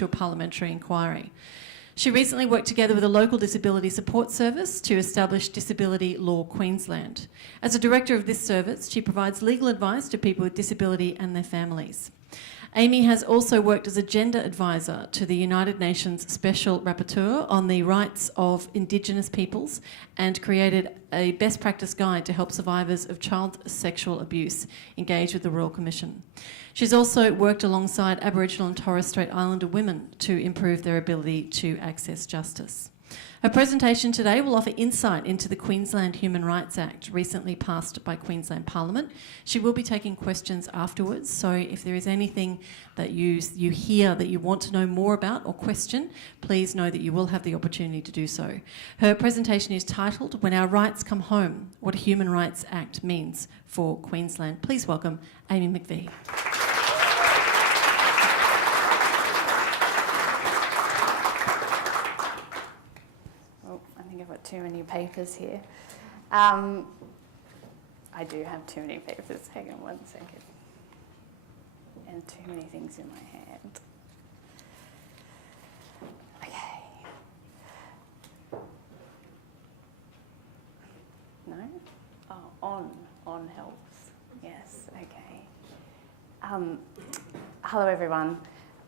to a parliamentary inquiry. She recently worked together with a local disability support service to establish Disability Law Queensland. As a director of this service, she provides legal advice to people with disability and their families. Aimee has also worked as a gender advisor to the United Nations Special Rapporteur on the rights of Indigenous peoples and created a best practice guide to help survivors of child sexual abuse engage with the Royal Commission. She's also worked alongside Aboriginal and Torres Strait Islander women to improve their ability to access justice. Her presentation today will offer insight into the Queensland Human Rights Act, recently passed by Queensland Parliament. She will be taking questions afterwards, so if there is anything that you hear that you want to know more about or question, please know that you will have the opportunity to do so. Her presentation is titled, When Our Rights Come Home, What a Human Rights Act Means for Queensland. Please welcome Aimee McVeigh. I've got too many papers here. I do have too many papers. Hang on 1 second. And too many things in my hand. Okay. No? Oh, on helps. Yes, okay. Hello everyone.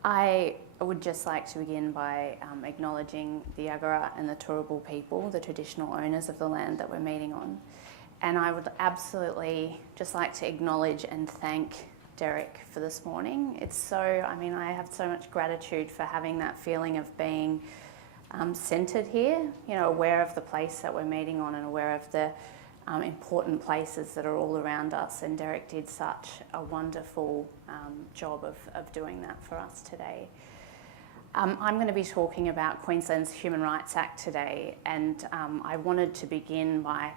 I would just like to begin by acknowledging the Yagara and the Turrbal people, the traditional owners of the land that we're meeting on. And I would absolutely just like to acknowledge and thank Derek for this morning. I have so much gratitude for having that feeling of being centred here, aware of the place that we're meeting on and aware of the important places that are all around us. And Derek did such a wonderful job of doing that for us today. I'm going to be talking about Queensland's Human Rights Act today, and I wanted to begin by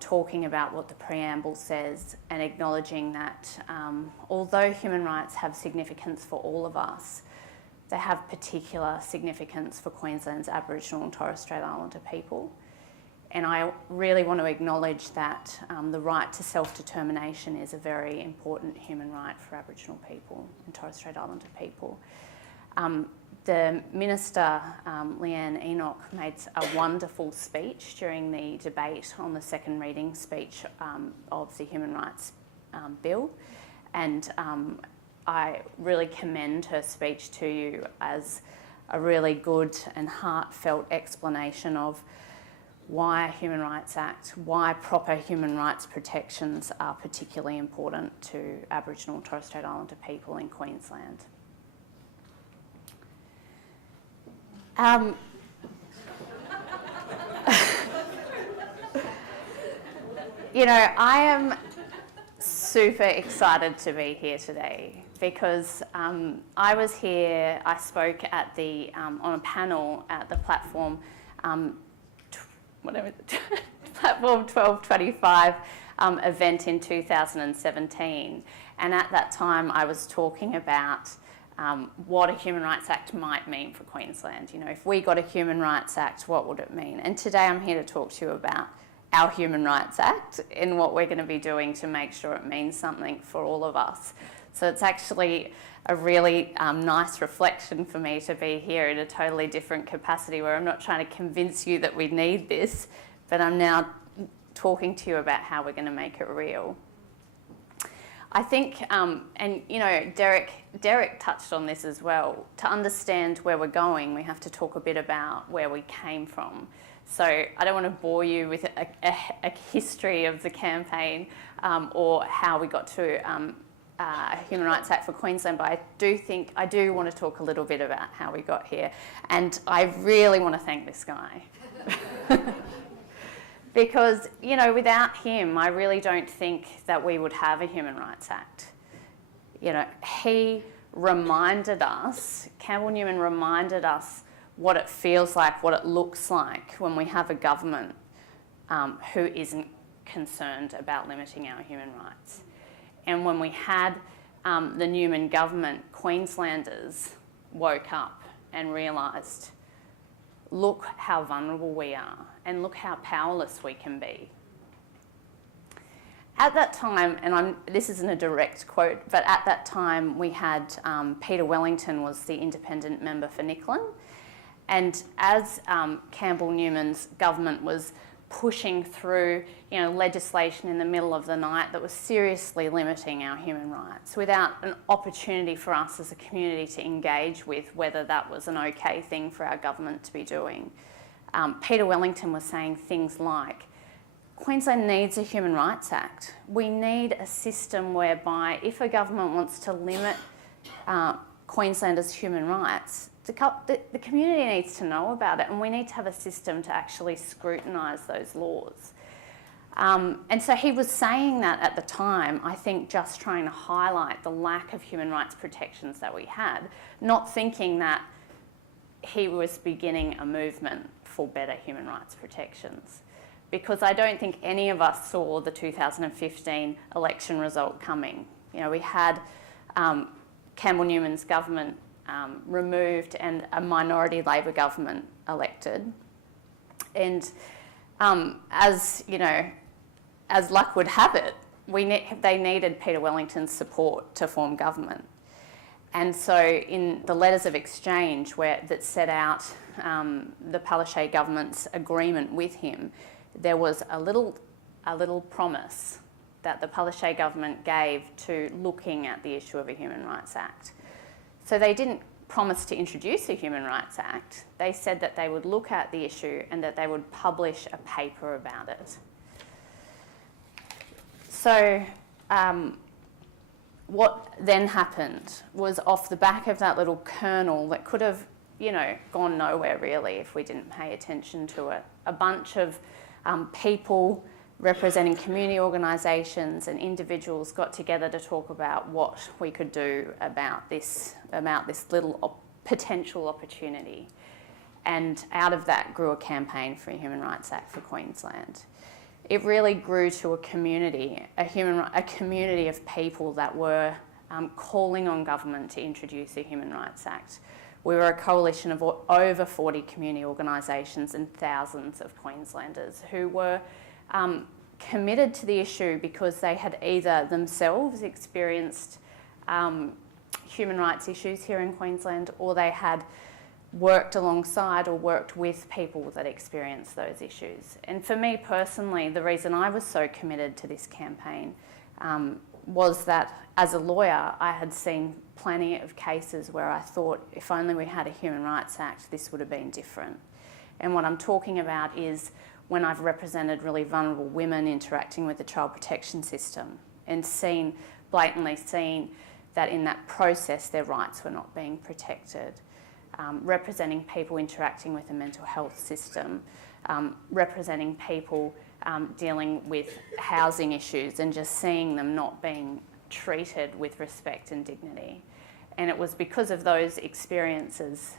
talking about what the preamble says and acknowledging that although human rights have significance for all of us, they have particular significance for Queensland's Aboriginal and Torres Strait Islander people. And I really want to acknowledge that the right to self-determination is a very important human right for Aboriginal people and Torres Strait Islander people. The Minister, Leanne Enoch, made a wonderful speech during the debate on the second reading speech of the Human Rights Bill. And I really commend her speech to you as a really good and heartfelt explanation of why a Human Rights Act, why proper human rights protections are particularly important to Aboriginal and Torres Strait Islander people in Queensland. I am super excited to be here today because I was here, I spoke at the on a panel at the platform Platform 1225 event in 2017, and at that time I was talking about what a Human Rights Act might mean for Queensland. If we got a Human Rights Act, what would it mean? And today I'm here to talk to you about our Human Rights Act and what we're going to be doing to make sure it means something for all of us. So it's actually a really nice reflection for me to be here in a totally different capacity where I'm not trying to convince you that we need this, but I'm now talking to you about how we're going to make it real. I think, Derek touched on this as well. To understand where we're going, we have to talk a bit about where we came from. So I don't want to bore you with a history of the campaign or how we got to Human Rights Act for Queensland, but I do want to talk a little bit about how we got here. And I really want to thank this guy. Because, without him, I really don't think that we would have a Human Rights Act. He reminded us, Campbell Newman reminded us what it feels like, what it looks like when we have a government who isn't concerned about limiting our human rights. And when we had the Newman government, Queenslanders woke up and realised, look how vulnerable we are and look how powerless we can be. at that time, and this isn't a direct quote, but at that time we had Peter Wellington was the independent member for Nicklin, and as Campbell Newman's government was pushing through, legislation in the middle of the night that was seriously limiting our human rights, without an opportunity for us as a community to engage with whether that was an okay thing for our government to be doing. Peter Wellington was saying things like, Queensland needs a Human Rights Act. We need a system whereby if a government wants to limit Queenslanders' human rights, the community needs to know about it, and we need to have a system to actually scrutinise those laws. And so he was saying that at the time, I think just trying to highlight the lack of human rights protections that we had, not thinking that he was beginning a movement for better human rights protections. Because I don't think any of us saw the 2015 election result coming. We had Campbell Newman's government removed and a minority Labor government elected. And as luck would have it, they needed Peter Wellington's support to form government. And so in the letters of exchange that set out the Palaszczuk government's agreement with him, there was a little promise that the Palaszczuk government gave to looking at the issue of a Human Rights Act. So they didn't promise to introduce a Human Rights Act. They said that they would look at the issue and that they would publish a paper about it. So what then happened was, off the back of that little kernel that could have, gone nowhere really if we didn't pay attention to it, a bunch of people representing community organisations and individuals got together to talk about what we could do about this little potential opportunity. And out of that grew a campaign for a Human Rights Act for Queensland. It really grew to a community, a community of people that were calling on government to introduce a Human Rights Act. We were a coalition of over 40 community organisations and thousands of Queenslanders who were committed to the issue because they had either themselves experienced human rights issues here in Queensland, or they had worked alongside or worked with people that experienced those issues. And for me personally, the reason I was so committed to this campaign was that as a lawyer, I had seen plenty of cases where I thought, if only we had a Human Rights Act, this would have been different. And what I'm talking about is when I've represented really vulnerable women interacting with the child protection system and blatantly seen that in that process their rights were not being protected. Representing people interacting with the mental health system, representing people dealing with housing issues and just seeing them not being treated with respect and dignity. And it was because of those experiences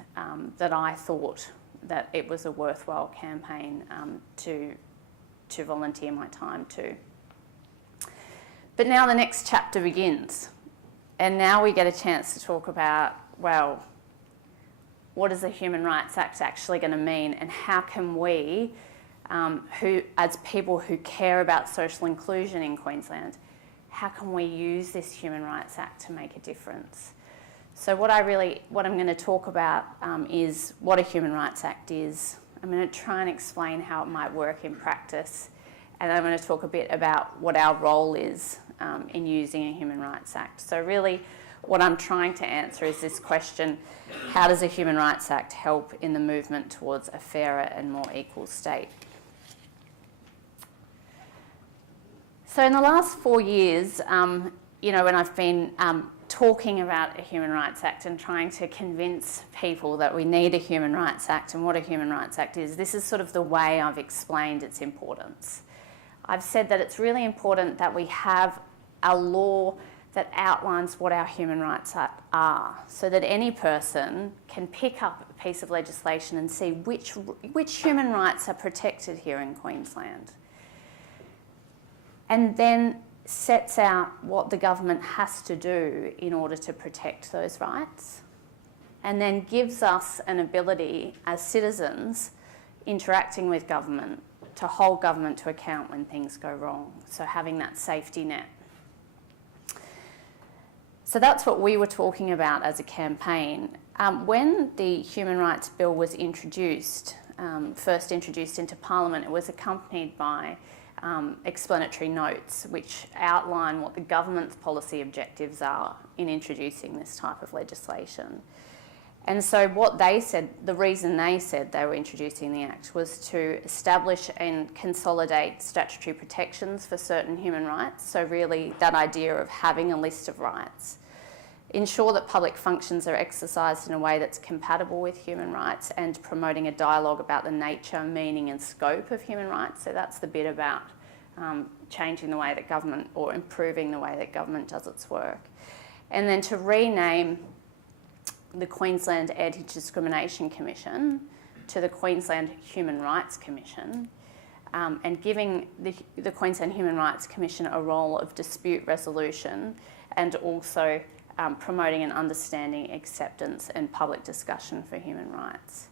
that I thought that it was a worthwhile campaign to volunteer my time to. But now the next chapter begins. And now we get a chance to talk about, well, what is the Human Rights Act actually going to mean, and how can we, as people who care about social inclusion in Queensland, how can we use this Human Rights Act to make a difference? So what I'm going to talk about is what a Human Rights Act is. I'm going to try and explain how it might work in practice, and I'm going to talk a bit about what our role is in using a Human Rights Act. So really, what I'm trying to answer is this question: how does a Human Rights Act help in the movement towards a fairer and more equal state? So in the last 4 years, when I've been talking about a Human Rights Act and trying to convince people that we need a Human Rights Act and what a Human Rights Act is, this is sort of the way I've explained its importance. I've said that it's really important that we have a law that outlines what our human rights are, so that any person can pick up a piece of legislation and see which human rights are protected here in Queensland, and then sets out what the government has to do in order to protect those rights, and then gives us an ability as citizens interacting with government to hold government to account when things go wrong. So having that safety net. So that's what we were talking about as a campaign. When the Human Rights Bill was introduced, first introduced into Parliament, it was accompanied by explanatory notes which outline what the government's policy objectives are in introducing this type of legislation. And so what they said, the reason they said they were introducing the Act was to establish and consolidate statutory protections for certain human rights. So really that idea of having a list of rights. Ensure that public functions are exercised in a way that's compatible with human rights, and promoting a dialogue about the nature, meaning and scope of human rights. So that's the bit about changing the way that government, or improving the way that government does its work. And then to rename the Queensland Anti-Discrimination Commission to the Queensland Human Rights Commission, and giving the Queensland Human Rights Commission a role of dispute resolution, and also promoting an understanding, acceptance and public discussion for human rights.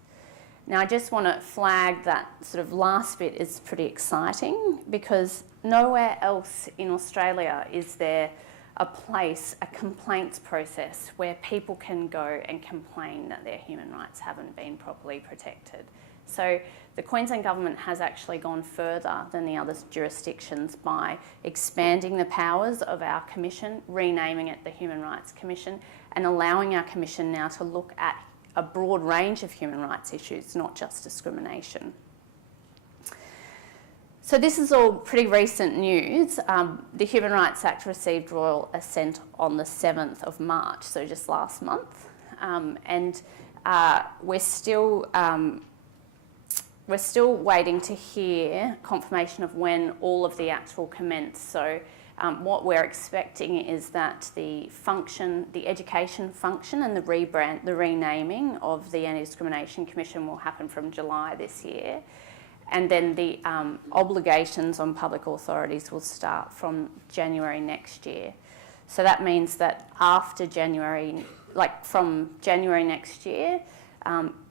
Now I just want to flag that sort of last bit is pretty exciting, because nowhere else in Australia is there a place, a complaints process where people can go and complain that their human rights haven't been properly protected. So the Queensland Government has actually gone further than the other jurisdictions by expanding the powers of our Commission, renaming it the Human Rights Commission, and allowing our Commission now to look at a broad range of human rights issues, not just discrimination. So this is all pretty recent news. The Human Rights Act received royal assent on the 7th of March, so just last month. And we're still waiting to hear confirmation of when all of the Act will commence. So what we're expecting is that the education function and the renaming of the Anti-Discrimination Commission will happen from July this year. And then the obligations on public authorities will start from January next year. So that means that after January, from January next year,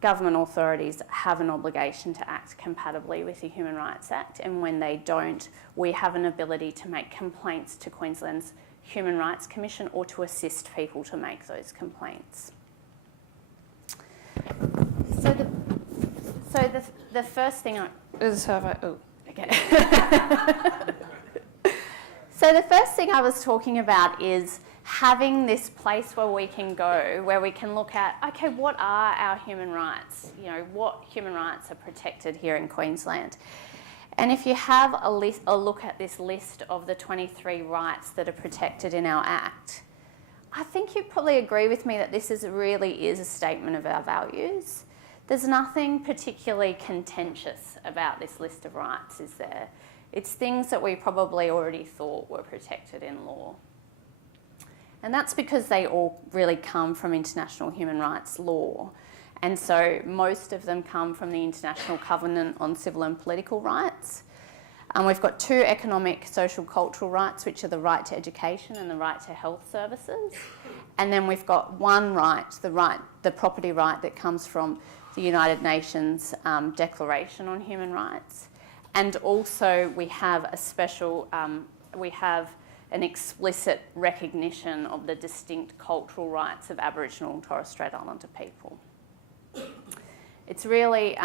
government authorities have an obligation to act compatibly with the Human Rights Act, and when they don't, we have an ability to make complaints to Queensland's Human Rights Commission, or to assist people to make those complaints. So the first thing So the first thing I was talking about is having this place where we can go, where we can look at, okay, what are our human rights? You know, what human rights are protected here in Queensland? And if you have a look at this list of the 23 rights that are protected in our Act, I think you'd probably agree with me that this really is a statement of our values. There's nothing particularly contentious about this list of rights, is there? It's things that we probably already thought were protected in law. And that's because they all really come from international human rights law. And so most of them come from the International Covenant on Civil and Political Rights. We've got 2 economic, social, cultural rights, which are the right to education and the right to health services. And then we've got one right, the property right that comes from the United Nations Declaration on Human Rights. And also we have a special, we have an explicit recognition of the distinct cultural rights of Aboriginal and Torres Strait Islander people. It's really,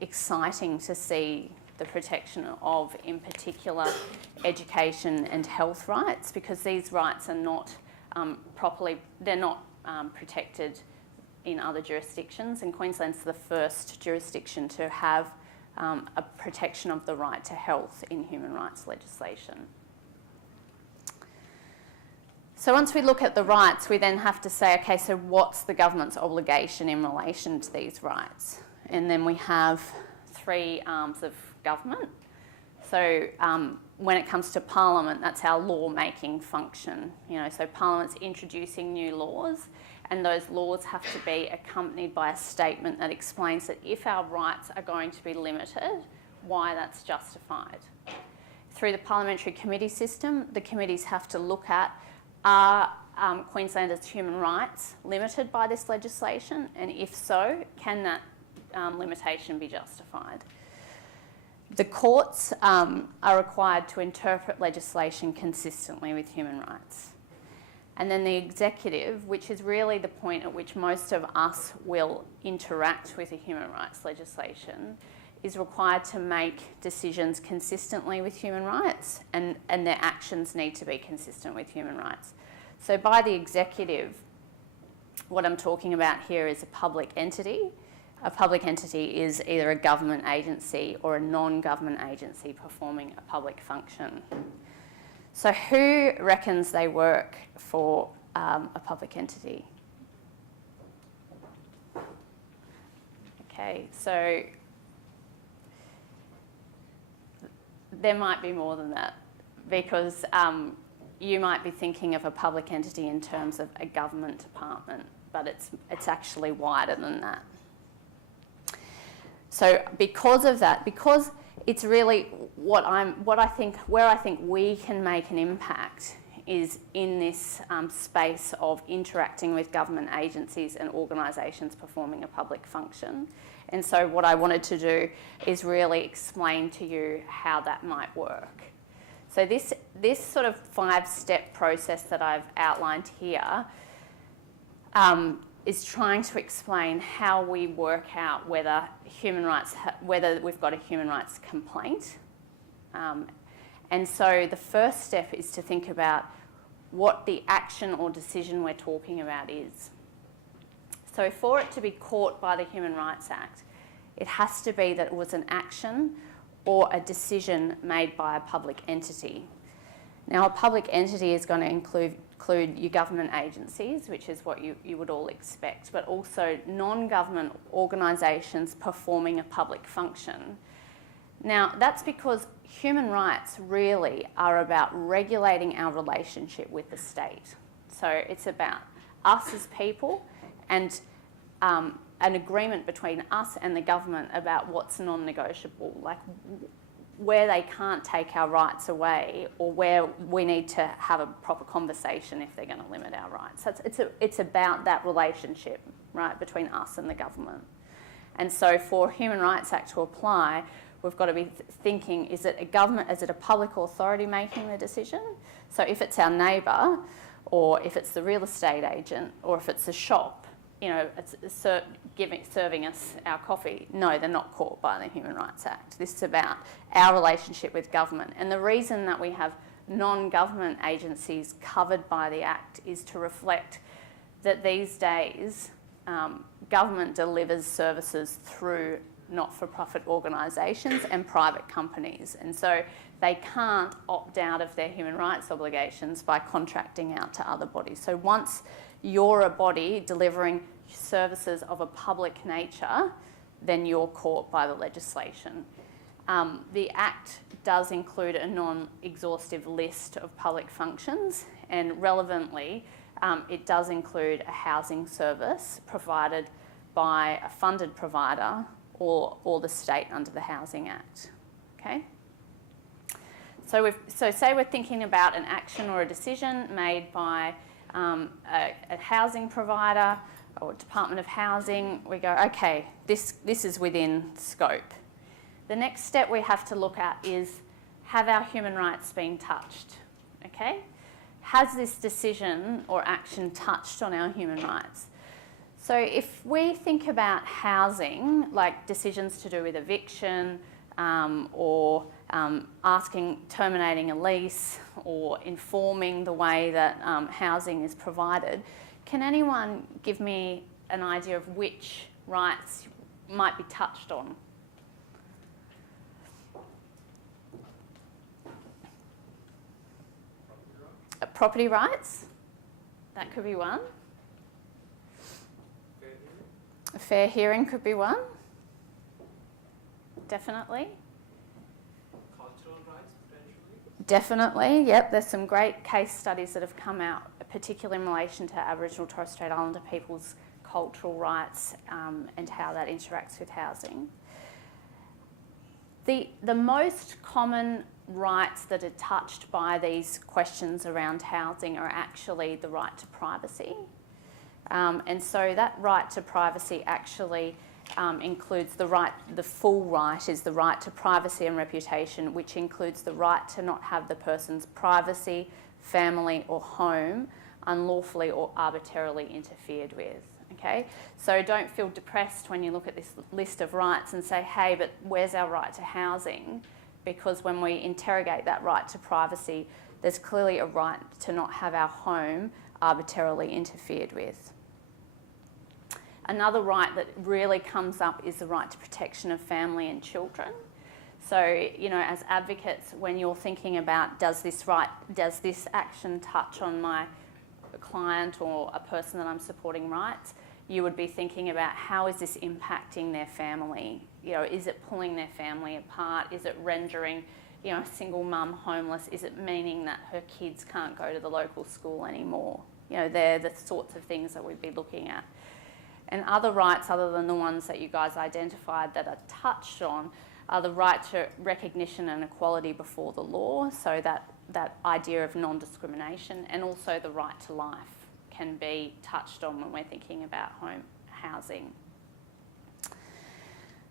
exciting to see the protection of, in particular, education and health rights, because these rights are not protected in other jurisdictions, and Queensland's the first jurisdiction to have a protection of the right to health in human rights legislation. So once we look at the rights, we then have to say, okay, so what's the government's obligation in relation to these rights? And then we have 3 arms of government. So when it comes to Parliament, that's our law-making function. You know, so Parliament's introducing new laws, and those laws have to be accompanied by a statement that explains that if our rights are going to be limited, why that's justified. Through the parliamentary committee system, the committees have to look at, are Queenslanders' human rights limited by this legislation? And if so, can that limitation be justified? The courts are required to interpret legislation consistently with human rights. And then the executive, which is really the point at which most of us will interact with a human rights legislation, is required to make decisions consistently with human rights, and their actions need to be consistent with human rights. So by the executive, what I'm talking about here is a public entity. A public entity is either a government agency or a non-government agency performing a public function. So who reckons they work for a public entity? Okay, so there might be more than that, because you might be thinking of a public entity in terms of a government department, but it's actually wider than that. So because of that, because it's really where I think we can make an impact is in this space of interacting with government agencies and organisations performing a public function. And so what I wanted to do is really explain to you how that might work. So this sort of 5-step process that I've outlined here is trying to explain how we work out whether we've got a human rights complaint. And so the first step is to think about what the action or decision we're talking about is. So for it to be caught by the Human Rights Act, it has to be that it was an action or a decision made by a public entity. Now, a public entity is going to include your government agencies, which is what you would all expect, but also non-government organisations performing a public function. Now, that's because human rights really are about regulating our relationship with the state. So it's about us as people and an agreement between us and the government about what's non-negotiable, like where they can't take our rights away or where we need to have a proper conversation if they're going to limit our rights. So it's about that relationship, right, between us and the government. And so for Human Rights Act to apply, we've got to be thinking, is it a public authority making the decision? So if it's our neighbour, or if it's the real estate agent, or if it's a shop, it's serving us our coffee. No, they're not caught by the Human Rights Act. This is about our relationship with government. And the reason that we have non-government agencies covered by the Act is to reflect that these days government delivers services through not-for-profit organisations and private companies. And so they can't opt out of their human rights obligations by contracting out to other bodies. So once you're a body delivering services of a public nature, then you're caught by the legislation. The Act does include a non-exhaustive list of public functions, and relevantly, it does include a housing service provided by a funded provider or the state under the Housing Act. Okay? So say we're thinking about an action or a decision made by a housing provider or Department of Housing. We go, okay, this is within scope. The next step we have to look at is, have our human rights been touched? Okay? Has this decision or action touched on our human rights? So if we think about housing, like decisions to do with eviction or terminating a lease or informing the way that housing is provided, can anyone give me an idea of which rights might be touched on? Property rights? That could be one. A fair hearing could be one. Definitely. Cultural rights, potentially? Definitely, yep. There's some great case studies that have come out, particularly in relation to Aboriginal Torres Strait Islander people's cultural rights and how that interacts with housing. The most common rights that are touched by these questions around housing are actually the right to privacy. And so that right to privacy actually includes the full right is the right to privacy and reputation, which includes the right to not have the person's privacy, family or home unlawfully or arbitrarily interfered with. Okay? So don't feel depressed when you look at this list of rights and say, hey, but where's our right to housing? Because when we interrogate that right to privacy, there's clearly a right to not have our home arbitrarily interfered with. Another right that really comes up is the right to protection of family and children. So, you know, as advocates, when you're thinking about does this action touch on my client or a person that I'm supporting rights, you would be thinking about how is this impacting their family? You know, is it pulling their family apart? Is it rendering, you know, a single mum homeless? Is it meaning that her kids can't go to the local school anymore? You know, they're the sorts of things that we'd be looking at. And other rights other than the ones that you guys identified that are touched on are the right to recognition and equality before the law, so that idea of non-discrimination, and also the right to life can be touched on when we're thinking about home housing.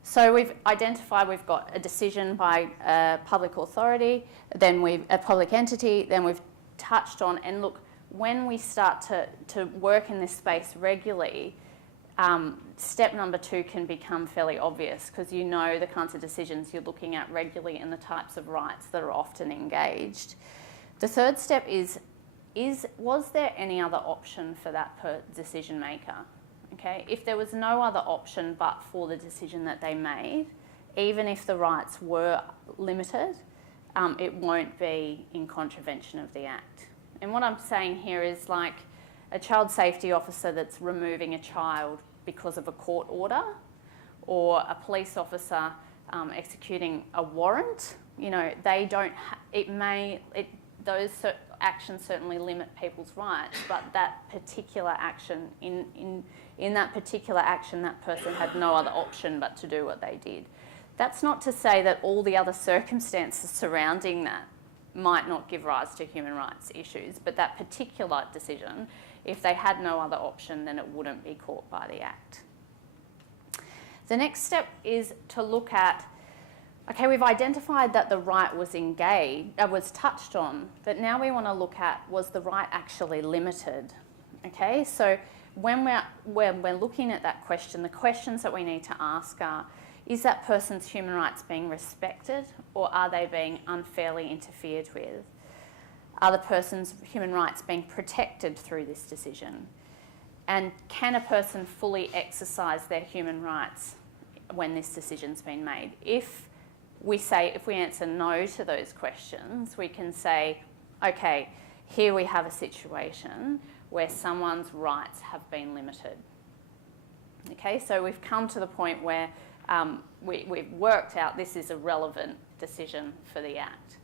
So we've identified we've got a decision by a public authority, then a public entity, then we've touched on, and look, when we start to work in this space regularly, step number 2 can become fairly obvious because you know the kinds of decisions you're looking at regularly and the types of rights that are often engaged. The third step is was there any other option for that decision maker? Okay, if there was no other option but for the decision that they made, even if the rights were limited, it won't be in contravention of the Act. And what I'm saying here is like a child safety officer that's removing a child because of a court order, or a police officer executing a warrant. You know, they don't. Those actions certainly limit people's rights, but that particular action, in that particular action, that person had no other option but to do what they did. That's not to say that all the other circumstances surrounding that might not give rise to human rights issues, but that particular decision, if they had no other option, then it wouldn't be caught by the Act. The next step is to look at, okay, we've identified that the right was touched on, but now we want to look at, was the right actually limited? Okay, so when we're looking at that question, the questions that we need to ask are, is that person's human rights being respected, or are they being unfairly interfered with? Are the person's human rights being protected through this decision? And can a person fully exercise their human rights when this decision's been made? If we answer no to those questions, we can say, okay, here we have a situation where someone's rights have been limited. Okay, so we've come to the point where we've worked out this is a relevant decision for the Act.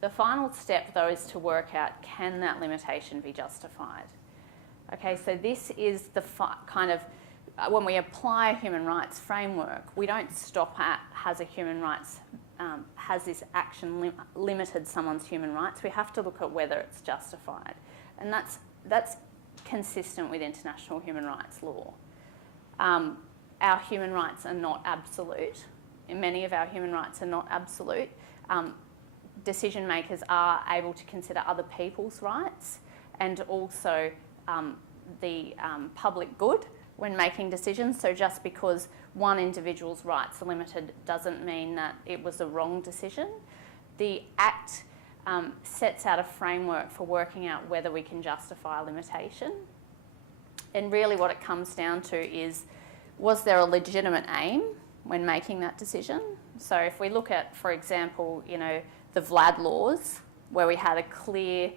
The final step, though, is to work out, can that limitation be justified? Okay, so this is the kind of, when we apply a human rights framework, we don't stop at has this action limited someone's human rights. We have to look at whether it's justified. And that's consistent with international human rights law. Our human rights are not absolute. Many of our human rights are not absolute. Decision makers are able to consider other people's rights and also the public good when making decisions. So just because one individual's rights are limited doesn't mean that it was a wrong decision. The Act sets out a framework for working out whether we can justify a limitation. And really what it comes down to is, was there a legitimate aim when making that decision? So if we look at, for example, you know, the Vlad laws, where we had a clear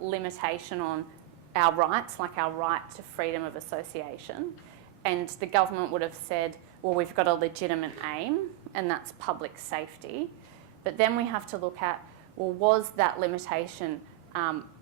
limitation on our rights, like our right to freedom of association, and the government would have said, well, we've got a legitimate aim, and that's public safety. But then we have to look at, well, was that limitation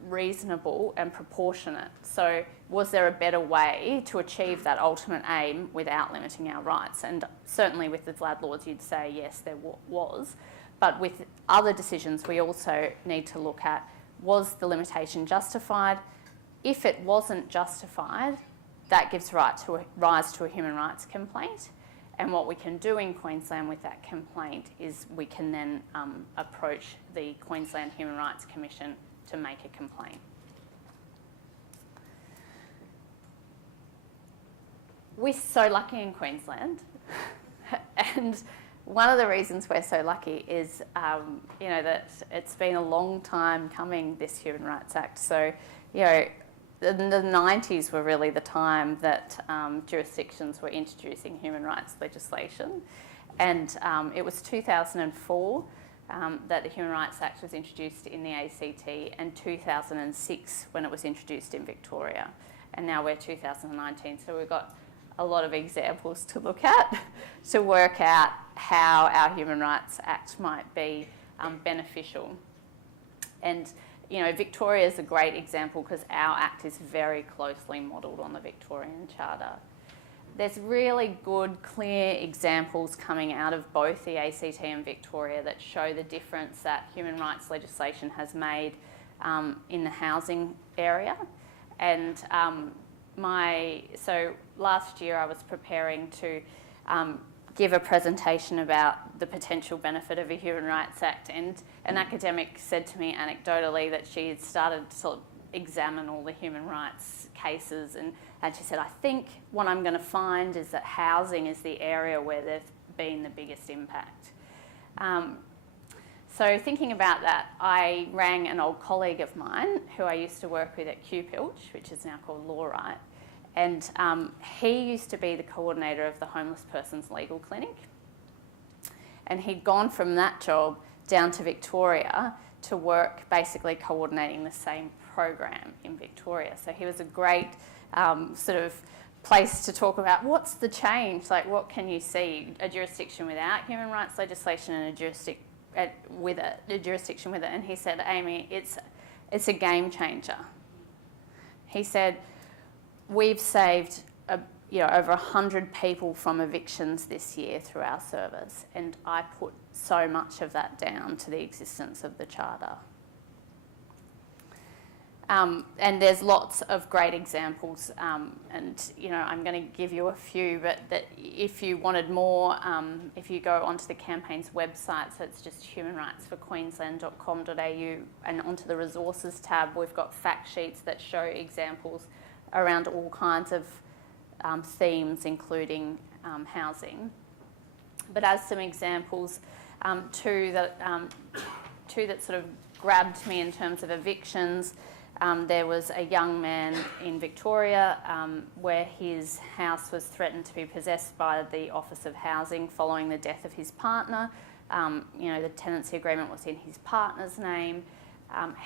reasonable and proportionate? So was there a better way to achieve that ultimate aim without limiting our rights? And certainly with the Vlad laws, you'd say, yes, there was. But with other decisions, we also need to look at, was the limitation justified? If it wasn't justified, that gives rise to a human rights complaint. And what we can do in Queensland with that complaint is we can then approach the Queensland Human Rights Commission to make a complaint. We're so lucky in Queensland, and one of the reasons we're so lucky is, that it's been a long time coming, this Human Rights Act. So, the 90s were really the time that jurisdictions were introducing human rights legislation, and it was 2004 that the Human Rights Act was introduced in the ACT, and 2006 when it was introduced in Victoria, and now we're 2019, so we've got a lot of examples to look at to work out how our Human Rights Act might be beneficial. And Victoria is a great example because our Act is very closely modelled on the Victorian Charter. There's really good, clear examples coming out of both the ACT and Victoria that show the difference that human rights legislation has made in the housing area. And so last year I was preparing to give a presentation about the potential benefit of a Human Rights Act, and an academic said to me anecdotally that she had started to sort of examine all the human rights cases, and she said, I think what I'm going to find is that housing is the area where there's been the biggest impact. So thinking about that, I rang an old colleague of mine who I used to work with at QPilch, which is now called Law Right, and he used to be the coordinator of the Homeless Persons Legal Clinic, and he'd gone from that job down to Victoria to work basically coordinating the same program in Victoria. So he was a great sort of place to talk about what's the change, like what can you see, a jurisdiction without human rights legislation and a jurisdiction with it. And he said, Aimee, it's a game changer. He said, we've saved over 100 people from evictions this year through our service, and I put so much of that down to the existence of the Charter. And there's lots of great examples, and I'm going to give you a few, but that if you wanted more, if you go onto the campaign's website, so it's just humanrightsforqueensland.com.au, and onto the resources tab, we've got fact sheets that show examples around all kinds of themes, including housing. But as some examples, two that sort of grabbed me in terms of evictions, there was a young man in Victoria where his house was threatened to be possessed by the Office of Housing following the death of his partner. The tenancy agreement was in his partner's name.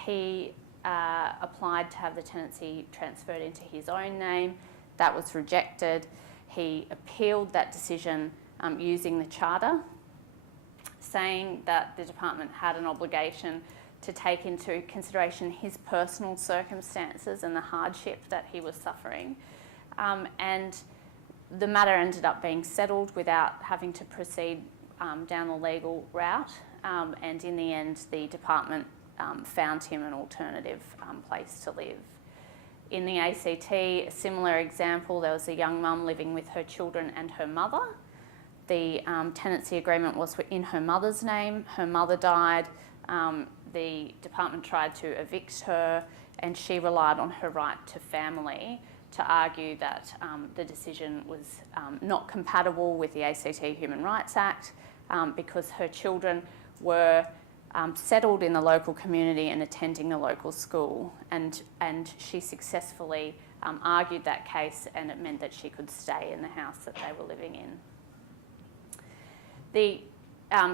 He applied to have the tenancy transferred into his own name. That was rejected. He appealed that decision using the Charter, saying that the department had an obligation to take into consideration his personal circumstances and the hardship that he was suffering. And the matter ended up being settled without having to proceed down the legal route. And in the end, the department found him an alternative place to live. In the ACT, a similar example, there was a young mum living with her children and her mother. The tenancy agreement was in her mother's name. Her mother died. The department tried to evict her, and she relied on her right to family to argue that the decision was not compatible with the ACT Human Rights Act because her children were settled in the local community and attending the local school, and she successfully argued that case, and it meant that she could stay in the house that they were living in. The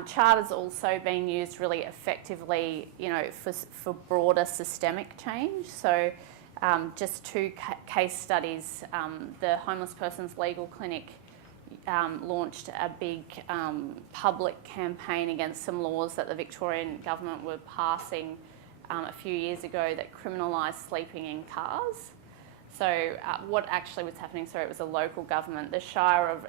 Charter's also been used really effectively, for broader systemic change. So just two case studies. The Homeless Persons Legal Clinic launched a big public campaign against some laws that the Victorian government were passing a few years ago that criminalised sleeping in cars. So what actually was happening, it was a local government. The Shire of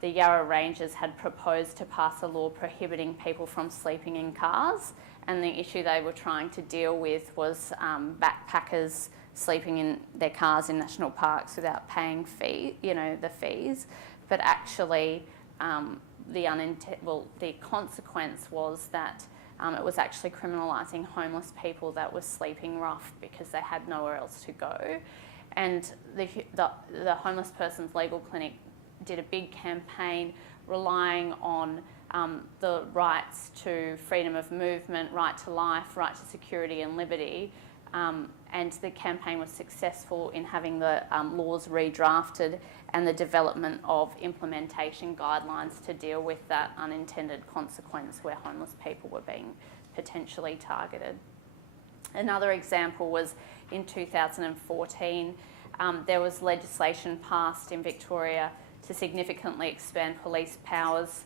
the Yarra Rangers had proposed to pass a law prohibiting people from sleeping in cars, and the issue they were trying to deal with was backpackers sleeping in their cars in national parks without paying the fees, but actually the consequence was that it was actually criminalising homeless people that were sleeping rough because they had nowhere else to go. And the homeless person's legal clinic did a big campaign relying on the rights to freedom of movement, right to life, right to security and liberty. And the campaign was successful in having the laws redrafted and the development of implementation guidelines to deal with that unintended consequence where homeless people were being potentially targeted. Another example was in 2014, there was legislation passed in Victoria to significantly expand police powers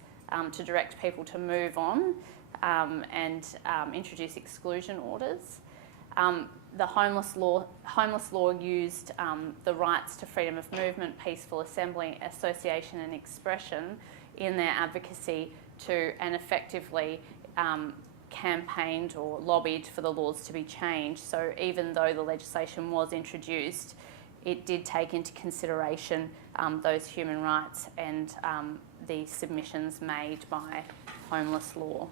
to direct people to move on and introduce exclusion orders. The homeless law used the rights to freedom of movement, peaceful assembly, association and expression in their advocacy and effectively campaigned or lobbied for the laws to be changed. So even though the legislation was introduced, it did take into consideration those human rights and the submissions made by homeless law.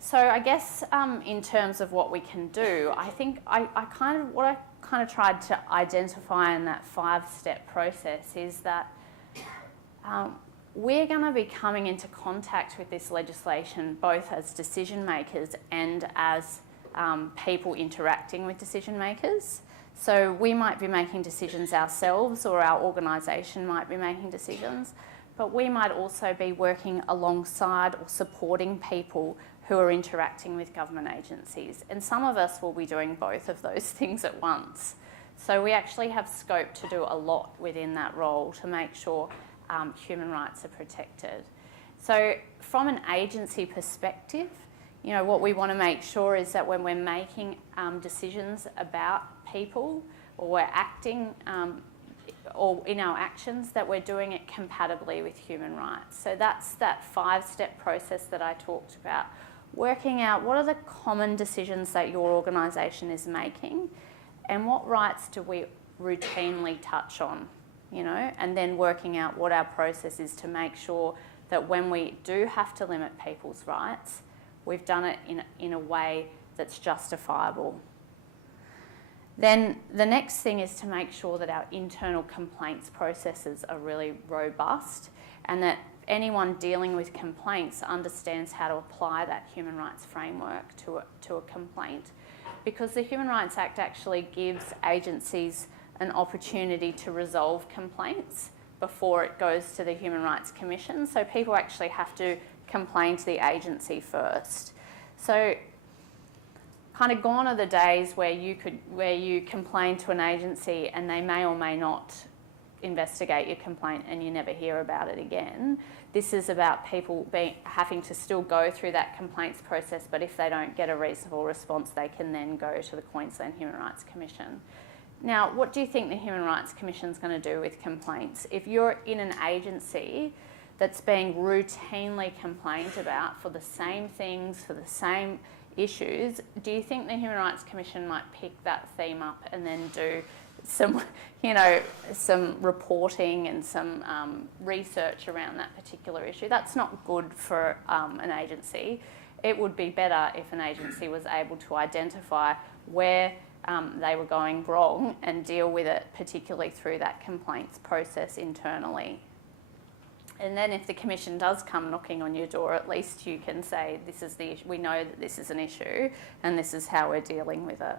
So I guess in terms of what we can do, I think what I kind of tried to identify in that 5-step process is that we're going to be coming into contact with this legislation both as decision makers and as people interacting with decision makers. So we might be making decisions ourselves, or our organisation might be making decisions, but we might also be working alongside or supporting people who are interacting with government agencies. And some of us will be doing both of those things at once. So we actually have scope to do a lot within that role to make sure human rights are protected. So from an agency perspective, what we want to make sure is that when we're making decisions about people, or we're acting or in our actions, that we're doing it compatibly with human rights. So that's that 5-step process that I talked about. Working out what are the common decisions that your organisation is making and what rights do we routinely touch on, and then working out what our process is to make sure that when we do have to limit people's rights, we've done it in a way that's justifiable. Then the next thing is to make sure that our internal complaints processes are really robust and that anyone dealing with complaints understands how to apply that human rights framework to a complaint, because the Human Rights Act actually gives agencies an opportunity to resolve complaints before it goes to the Human Rights Commission. So people actually have to complain to the agency first. So kind of gone are the days where you complain to an agency and they may or may not investigate your complaint and you never hear about it again. This is about people having to still go through that complaints process, but if they don't get a reasonable response, they can then go to the Queensland Human Rights Commission. Now, what do you think the Human Rights Commission is going to do with complaints? If you're in an agency that's being routinely complained about for the same things, for the same issues, do you think the Human Rights Commission might pick that theme up and then do some reporting and some research around that particular issue? That's not good for an agency. It would be better if an agency was able to identify where they were going wrong and deal with it, particularly through that complaints process internally. And then if the Commission does come knocking on your door, at least you can say, this is the issue. We know that this is an issue and this is how we're dealing with it.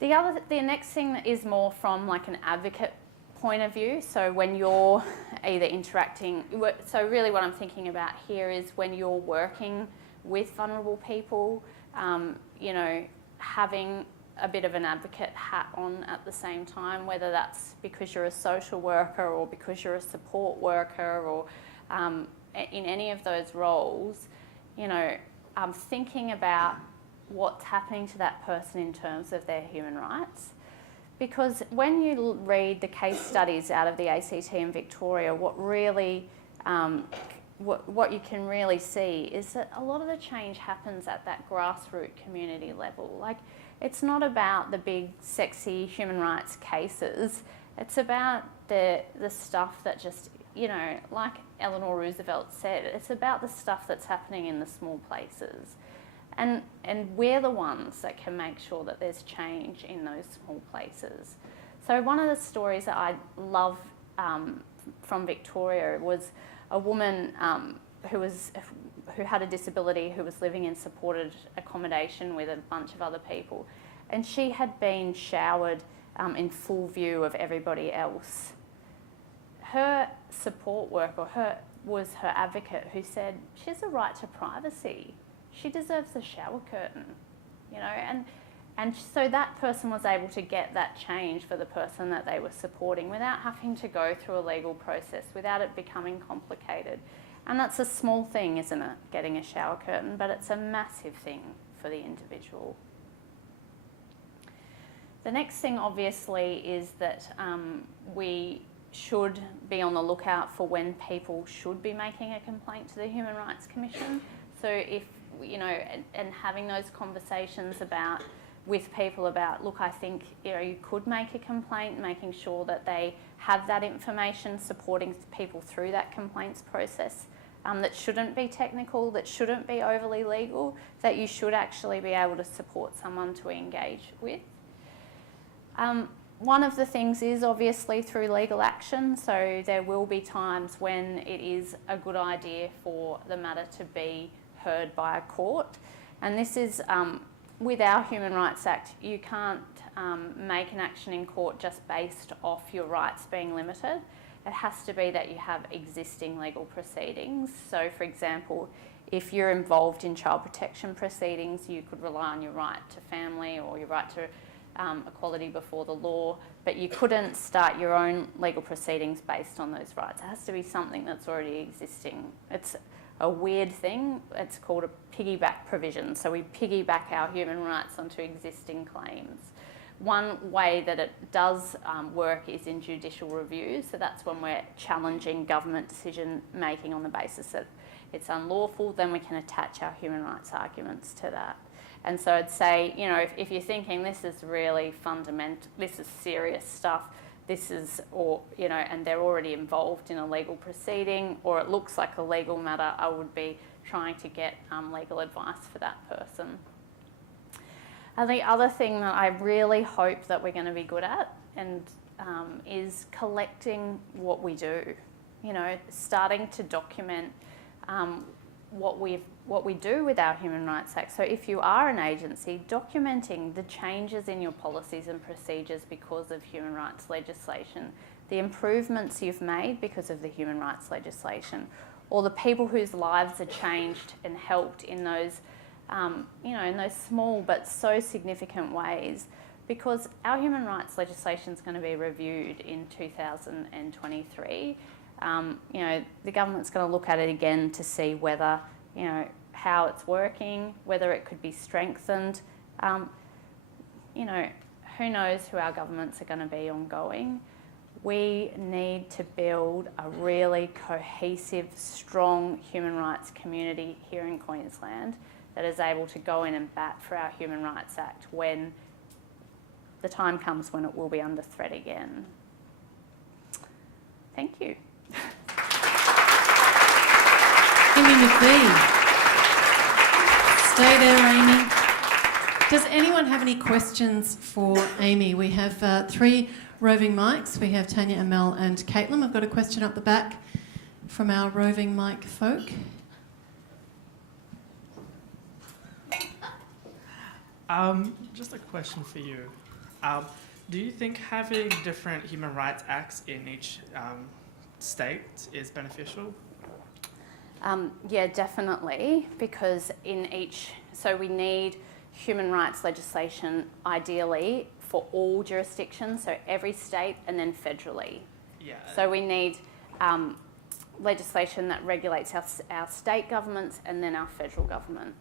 The next thing is more from like an advocate point of view. So when you're either interacting, so really what I'm thinking about here is when you're working with vulnerable people, having a bit of an advocate hat on at the same time, whether that's because you're a social worker or because you're a support worker or in any of those roles, thinking about what's happening to that person in terms of their human rights. Because when you read the case studies out of the ACT in Victoria, what really what you can really see is that a lot of the change happens at that grassroots community level. Like, it's not about the big, sexy human rights cases. It's about the stuff that just, you know, like Eleanor Roosevelt said, it's about the stuff that's happening in the small places. And we're the ones that can make sure that there's change in those small places. So one of the stories that I love from Victoria was a woman who had a disability, who was living in supported accommodation with a bunch of other people, and she had been showered in full view of everybody else. Her support worker was her advocate, who said she has a right to privacy. She deserves a shower curtain, you know, and so that person was able to get that change for the person that they were supporting without having to go through a legal process, without it becoming complicated. And that's a small thing, isn't it, getting a shower curtain, but it's a massive thing for the individual. The next thing, obviously, is that we should be on the lookout for when people should be making a complaint to the Human Rights Commission. So if, you know, and having those conversations with people about, look, I think, you know, you could make a complaint, making sure that they have that information, supporting people through that complaints process, that shouldn't be technical, that shouldn't be overly legal, that you should actually be able to support someone to engage with. One of the things is obviously through legal action, so there will be times when it is a good idea for the matter to be heard by a court. And this is, with our Human Rights Act, you can't make an action in court just based off your rights being limited. It has to be that you have existing legal proceedings. So, for example, if you're involved in child protection proceedings, you could rely on your right to family or your right to equality before the law, but you couldn't start your own legal proceedings based on those rights. It has to be something that's already existing. It's a weird thing. It's called a piggyback provision. So we piggyback our human rights onto existing claims. One way that it does work is in judicial review. So that's when we're challenging government decision making on the basis that it's unlawful. Then we can attach our human rights arguments to that. And so I'd say, you know, if you're thinking this is really fundamental, this is serious stuff, this is, or, you know, and they're already involved in a legal proceeding, or it looks like a legal matter, I would be trying to get legal advice for that person. And the other thing that I really hope that we're going to be good at and is collecting what we do. You know, starting to document what we do with our Human Rights Act. So if you are an agency, documenting the changes in your policies and procedures because of human rights legislation, the improvements you've made because of the human rights legislation, or the people whose lives are changed and helped in those, you know, in those small but so significant ways, because our human rights legislation is going to be reviewed in 2023. You know, the government's going to look at it again to see whether, you know, how it's working, whether it could be strengthened. You know, who knows who our governments are going to be ongoing. We need to build a really cohesive, strong human rights community here in Queensland that is able to go in and bat for our Human Rights Act when the time comes when it will be under threat again. Thank you. Aimee McVeigh. Stay there, Aimee. Does anyone have any questions for Aimee? We have 3 roving mics. We have Tanya, Amel and Caitlin. I've got a question up the back from our roving mic folk. Just a question for you. Do you think having different human rights acts in each state is beneficial? Yeah, definitely, because so we need human rights legislation ideally for all jurisdictions, so every state and then federally. Yeah. So we need legislation that regulates our state governments and then our federal government.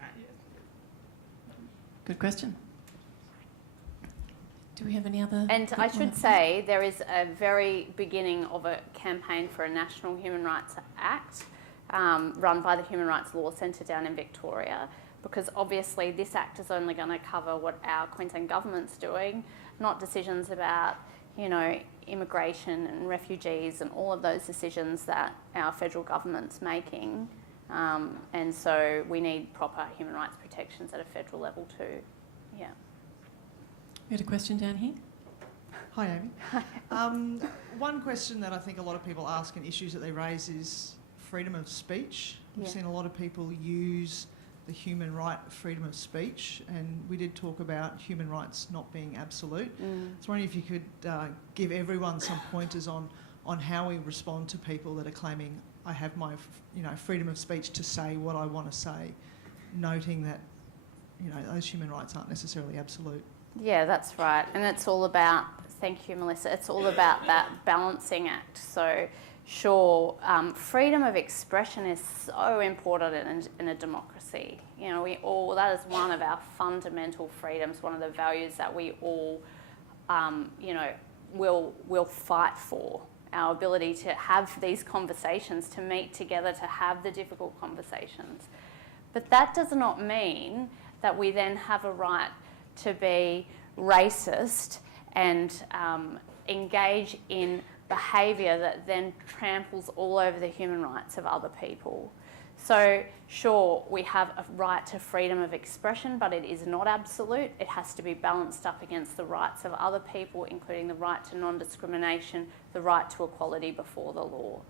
Yeah. Good question. Do we have any other? And I should say there is a very beginning of a campaign for a National Human Rights Act. run by the Human Rights Law Centre down in Victoria, because obviously this act is only going to cover what our Queensland government's doing, not decisions about, you know, immigration and refugees and all of those decisions that our federal government's making. And so we need proper human rights protections at a federal level too. Yeah. We had a question down here. Hi, Amy. One question that I think a lot of people ask and issues that they raise is freedom of speech. We've Yeah. seen a lot of people use the human right of freedom of speech, and we did talk about human rights not being absolute. I was wondering if you could give everyone some pointers on how we respond to people that are claiming, I have my freedom of speech to say what I want to say, noting that those human rights aren't necessarily absolute. Yeah, that's right. And it's all about, thank you, Melissa, it's all about that balancing act. So, sure, freedom of expression is so important in a democracy. You know, that is one of our fundamental freedoms, one of the values that we all, will fight for. Our ability to have these conversations, to meet together, to have the difficult conversations. But that does not mean that we then have a right to be racist and engage in behaviour that then tramples all over the human rights of other people. So, sure, we have a right to freedom of expression, but it is not absolute. It has to be balanced up against the rights of other people, including the right to non-discrimination, the right to equality before the law.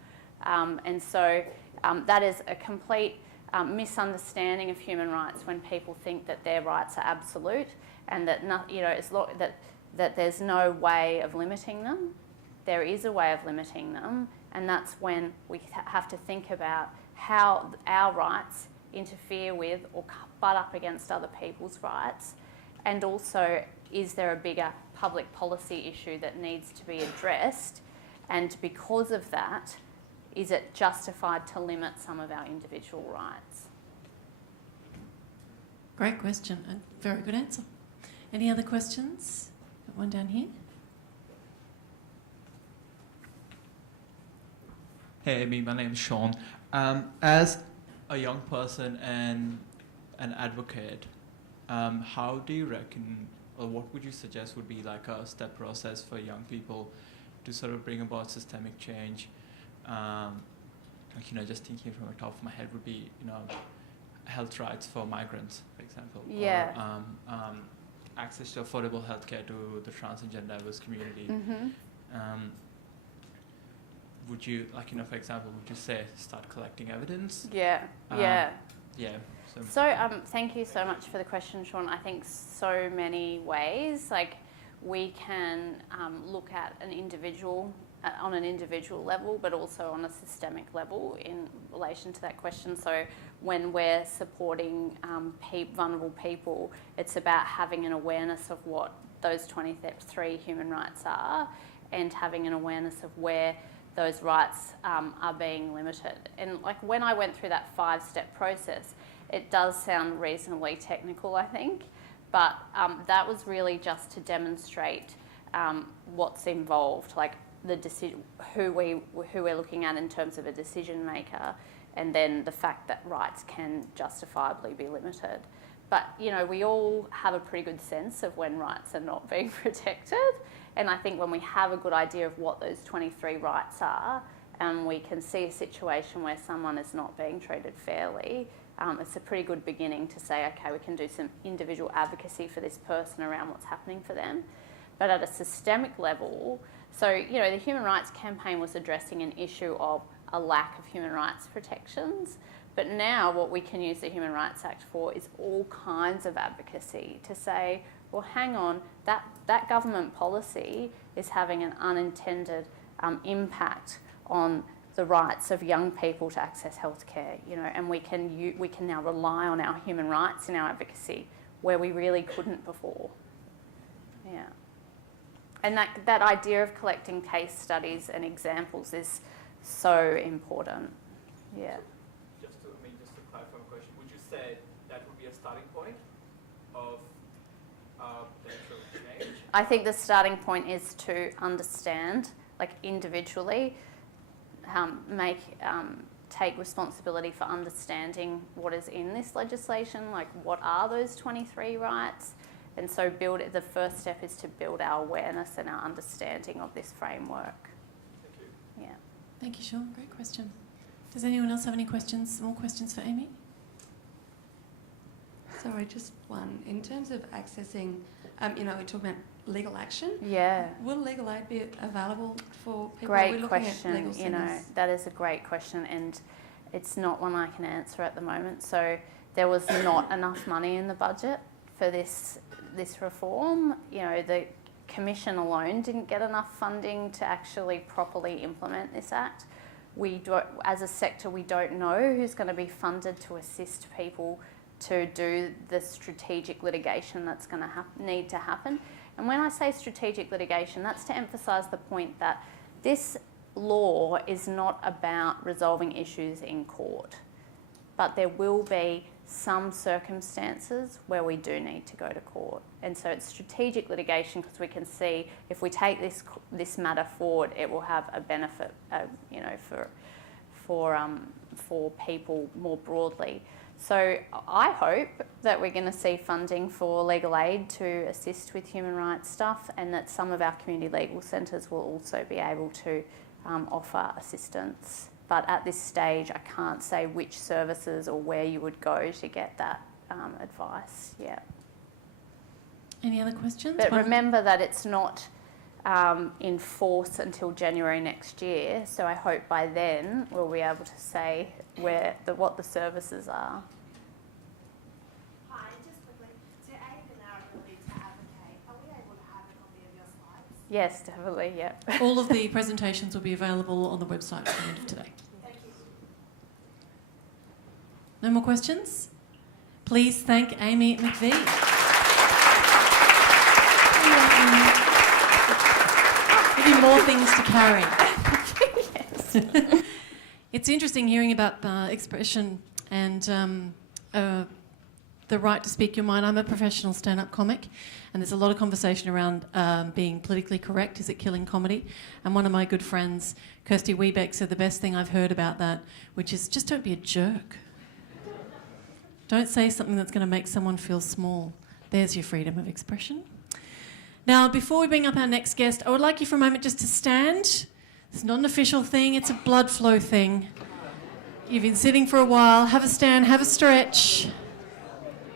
And so that is a complete misunderstanding of human rights when people think that their rights are absolute and that that there's no way of limiting them. There is a way of limiting them, and that's when we have to think about how our rights interfere with or butt up against other people's rights, and also, is there a bigger public policy issue that needs to be addressed, and because of that, is it justified to limit some of our individual rights? Great question and very good answer. Any other questions? Got one down here. Hey, Amy, my name is Sean. As a young person and an advocate, how do you reckon, or what would you suggest would be like a step process for young people to sort of bring about systemic change? Just thinking from the top of my head would be, health rights for migrants, for example. Yeah. Or access to affordable healthcare to the trans and gender diverse community. Mm-hmm. Would you, for example, would you say start collecting evidence? Yeah. Yeah. So thank you so much for the question, Sean. I think so many ways. We can look at an individual on an individual level, but also on a systemic level in relation to that question. So when we're supporting vulnerable people, it's about having an awareness of what those 23 human rights are and having an awareness of where those rights are being limited. And when I went through that 5-step process, it does sound reasonably technical, I think, but that was really just to demonstrate what's involved, the decision, who we're looking at in terms of a decision maker, and then the fact that rights can justifiably be limited. But we all have a pretty good sense of when rights are not being protected, and I think when we have a good idea of what those 23 rights are, and we can see a situation where someone is not being treated fairly, it's a pretty good beginning to say, okay, we can do some individual advocacy for this person around what's happening for them. But at a systemic level, so, the Human Rights Campaign was addressing an issue of a lack of human rights protections. But now what we can use the Human Rights Act for is all kinds of advocacy to say, well, hang on, that government policy is having an unintended impact on the rights of young people to access healthcare, and we can now rely on our human rights in our advocacy where we really couldn't before. Yeah. And that idea of collecting case studies and examples is so important. Yeah. Just to clarify my question, would you say that would be a starting point of potential change? I think the starting point is to understand, individually, make take responsibility for understanding what is in this legislation, like what are those 23 rights. And so the first step is to build our awareness and our understanding of this framework. Yeah. Thank you, Sean. Great question. Does anyone else have any questions, more questions for Aimee? Sorry, just one. In terms of accessing, we're talking about legal action. Yeah. Will legal aid be available for people? Great question. That is a great question, and it's not one I can answer at the moment. So there was not enough money in the budget for this reform. The Commission alone didn't get enough funding to actually properly implement this Act. As a sector, we don't know who's going to be funded to assist people to do the strategic litigation that's going to need to happen. And when I say strategic litigation, that's to emphasise the point that this law is not about resolving issues in court, but there will be some circumstances where we do need to go to court. And so it's strategic litigation because we can see if we take this matter forward, it will have a benefit, for people more broadly. So I hope that we're going to see funding for legal aid to assist with human rights stuff, and that some of our community legal centres will also be able to offer assistance. But at this stage, I can't say which services or where you would go to get that advice. Yeah. Any other questions? But remember that it's not in force until January next year. So I hope by then we'll be able to say what the services are. Hi, just quickly, to aid in our ability to advocate, are we able to have a copy of your slides? Yes, definitely. Yeah. All of the presentations will be available on the website at the end of today. Thank you. No more questions? Please thank Aimee McVeigh. Give you more things to carry. Yes. It's interesting hearing about expression and the right to speak your mind. I'm a professional stand-up comic, and there's a lot of conversation around being politically correct. Is it killing comedy? And one of my good friends, Kirsty Wiebeck, said the best thing I've heard about that, which is just don't be a jerk. Don't say something that's going to make someone feel small. There's your freedom of expression. Now, before we bring up our next guest, I would like you for a moment just to stand. It's not an official thing, it's a blood flow thing. You've been sitting for a while. Have a stand, have a stretch.